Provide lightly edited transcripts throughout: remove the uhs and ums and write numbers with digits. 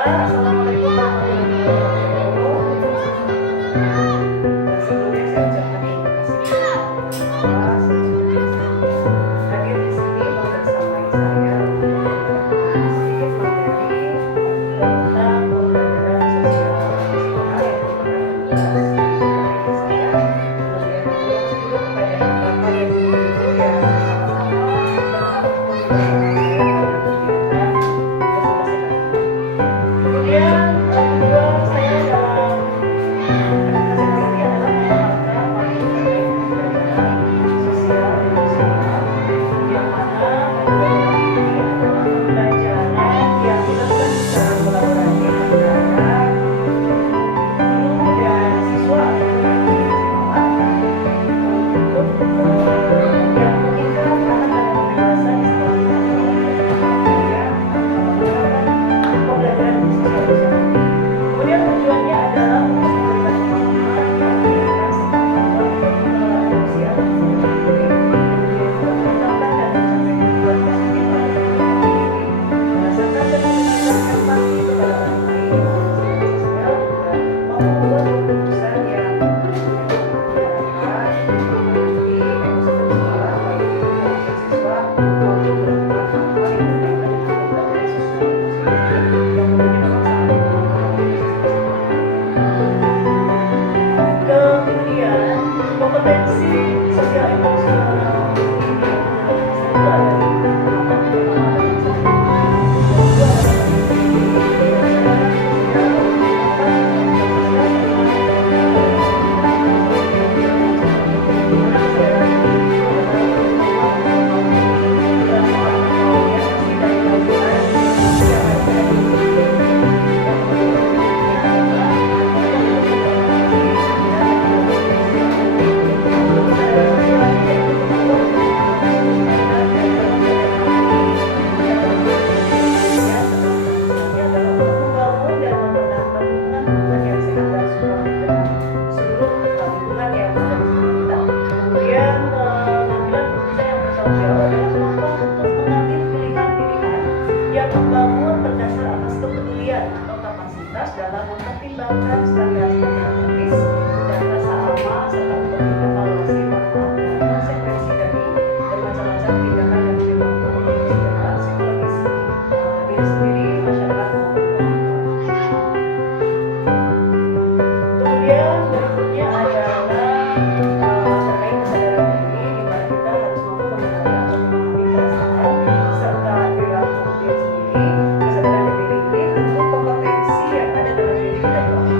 Assalamualaikum warahmatullahi wabarakatuh. Sebelumnya saya ucapkan terima kasih kepada Allah sudah hadir di sini membersamai saya untuk materi tentang pembelajaran sosial emosional yang merupakan tugas dari saya. Kemudian juga kepada bapak dan ibu yang sama-sama berhak kemudian kedua saya dalam presentasi ini adalah mengembangkan materi pembelajaran sosial emosional yang mana ini adalah pembelajaran yang dilakukan secara kolaboratif antara guru dan siswa untuk yang mengingat anak dan dewasa di sekolah yang melakukan pembelajaran sosial emosional. Kemudian tujuannya adalah untuk memberikan pemahaman pembelajaran serta pengetahuan sosial mengembangkan dan mencapai tujuan positif pada merasakan dan menunjukkan empati kepada orang lain, sosial juga membuat keputusan yang diharapkan di ekosistem sekolah baik itu dari siswa maupun melakukan hal-hal yang berkaitan dengan pembelajaran sosial emosional yang tentunya memang sangat kemudian kompetensi sosial emosional ini adalah membangun berdasar atas kepedulian atau kapasitas dalam mempertimbangkan standar etis dan rasa aman serta untuk mengevaluasi manfaat dan konsekuensi dari bermacam-macam tindakan dan perilaku untuk kesejahteraan psikologis diri sendiri, masyarakat maupun kelompok. Kemudian berikutnya adalah terkait kesadaran diri, di mana kita harus mampu mengenali atau memahami perasaan serta perilaku diri sendiri. Kesadaran diri ini tentu kompetensi yang ada dalam diri kita juga.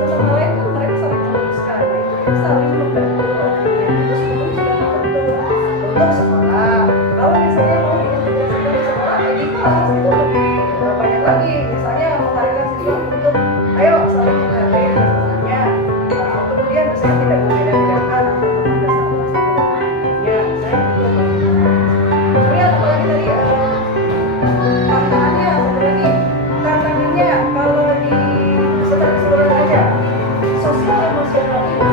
satu sama lain kan mereka saling meneruskan, saling membantu orangnya. Terus kemudian sudah terbentuk untuk sekolah. Kalau misalnya mau diintegrasikan di sekolah, di kelas itu lebih banyak lagi. Misalnya mengarahkan siswa untuk ayo saling menghargai teman-temannya. Kemudian misalnya tidak berbeda-bedakan antar teman dasar kelas itu ya, saya juga kemudian apalagi tadi tantangannya, satu lagi tantangannya kalau di secara keseluruhan aja sosial emosional ini